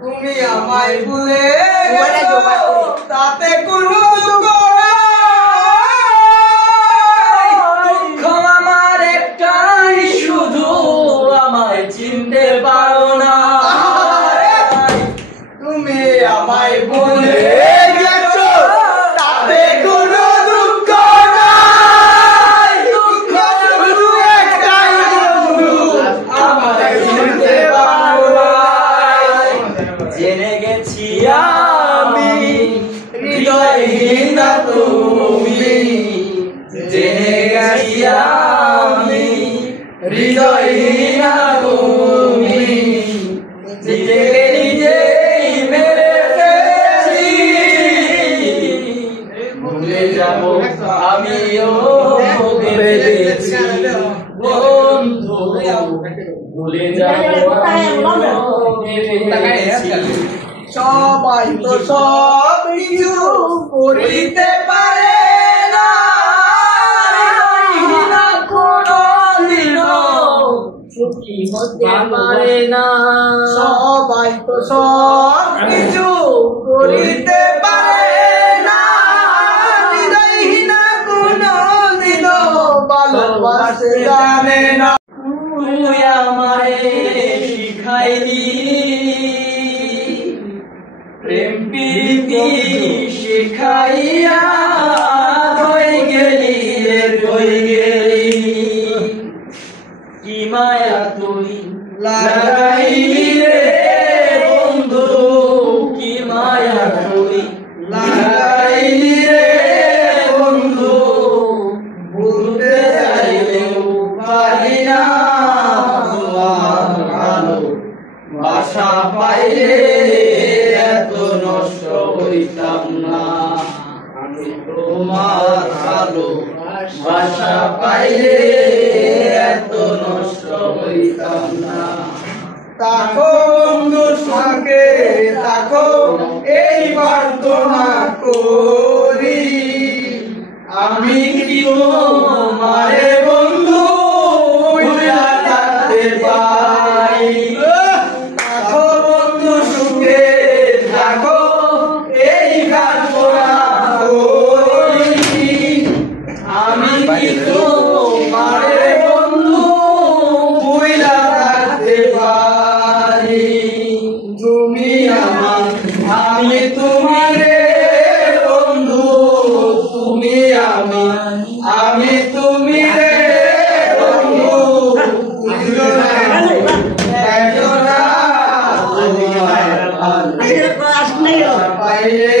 তুমি আমায় ভুলে গেছো তাতে কোনো দুঃখ নাই। দুঃখ আমার একটাই, শুধু আমায় চিনতে পারো না। তুমি আমায় ভুলে গেছো তাতে কোনো দুঃখ নাই। দুঃখ শুধু একটাই, বন্ধু আমায় চিনতে পারো না। জেনে গেছি আমি হৃদয়হীন তুমি, জেনে গেছি আমি হৃদয়হীন তুমি, নিজেকে নিজেই মেরে ফেলেছি। ভুলে যাব আমিও ভেবেছি বন্ধু, ভুলে যাব আমিও ভেবেছি। সবাই তো সব কিছু করিতে পারে না, কোনদিনও সুখী হতে পারে না। সবাই তো সব কিছু করিতে পারে না, হৃদয়হীনা কোনদিনও ভালোবাসতে জানে না। তুই আমায় শিখাইলি প্রেম প্রীতি, শিখাইয়া হয়ে গেলি হয়ে গেলি। কি মায়া তুই লাগাইলি রে বন্ধু, কি মায়া তুই লাগাইলি রে বন্ধু, ভুলতে চাইলেও পারি না তোমার ভালো বাসা পাইলে এত নষ্ট হইতাম না। আমি তোমার ভালো বাসা পাইলে এত নষ্ট হইতাম না। তাকো বন্ধু সঙ্গে তাকো এই প্রার্থনা করি, আমি কি তোমারে বন্ধু ভুলা থাকতে পারি। তাকো বন্ধু সুখে থাকো এই প্রার্থনা করি, আমি কি তোমারে বন্ধু ভুলা থাকতে পারি। তুমি আমার আমি তোমারে বন্ধু, তুমি আমি তুমি রে বন্ধু, একজনা তোমার পাইলে